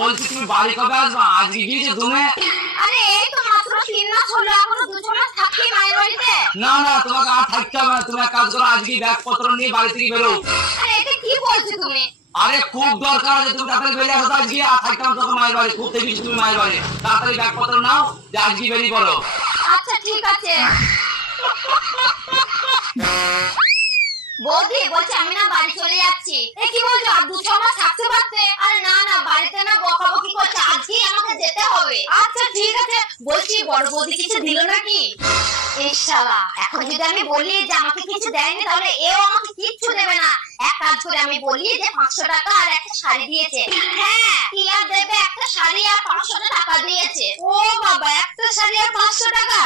বলছি তুমি বাড়ি কবে আসবা? আজকে গিয়েছো তুমি? আরে এই তো মাত্র 3 মাস হলো, এখনো 2 মাস থাকি মায়ের বাড়িতে। না না, তোমাকে আর থাকতে হবে না, তুমি এক কাজ করো, আজকে ব্যাগপত্র নিয়ে বাড়ি থেকে বেরো। আরে এটা কি বলছো তুমি? আরে খুব দরকার আছে, তুমি তাড়াতাড়ি বেরিয়ে আসো, আজকে আর থাকতে হবে তোমাকে মায়ের বাড়ি, খুব দেখেছি তুমি মায়ের বাড়ি, তাড়াতাড়ি ব্যাগপত্র নাও, যে আজকে বেরিয়ে পড়ো। আচ্ছা ঠিক আছে। বৌদি বলছি আমি না বাড়ি চলে যাচ্ছি। এ কি বলছো, আর 2 মাস থাকতে পারতে? আরে না না, বাড়িতে না বকাবকি করছে, আজকে আমাকে যেতে হবে। আচ্ছা ঠিক আছে। বলছি বড় বৌদি কিছু দিল নাকি? এই শালা, এখন যদি আমি বলি যে আমাকে কিছু দেয়নি, তাহলে এও আমাকে কিচ্ছু দেবে না। এক কাজ করে আমি বলি যে 500 টাকা আর একটা শাড়ি দিয়েছে। হ্যাঁ, কি আর দেবে, একটা শাড়ি আর 500 টাকা দিয়েছে। ও বাবা, একটা শাড়ি আর 500 টাকা?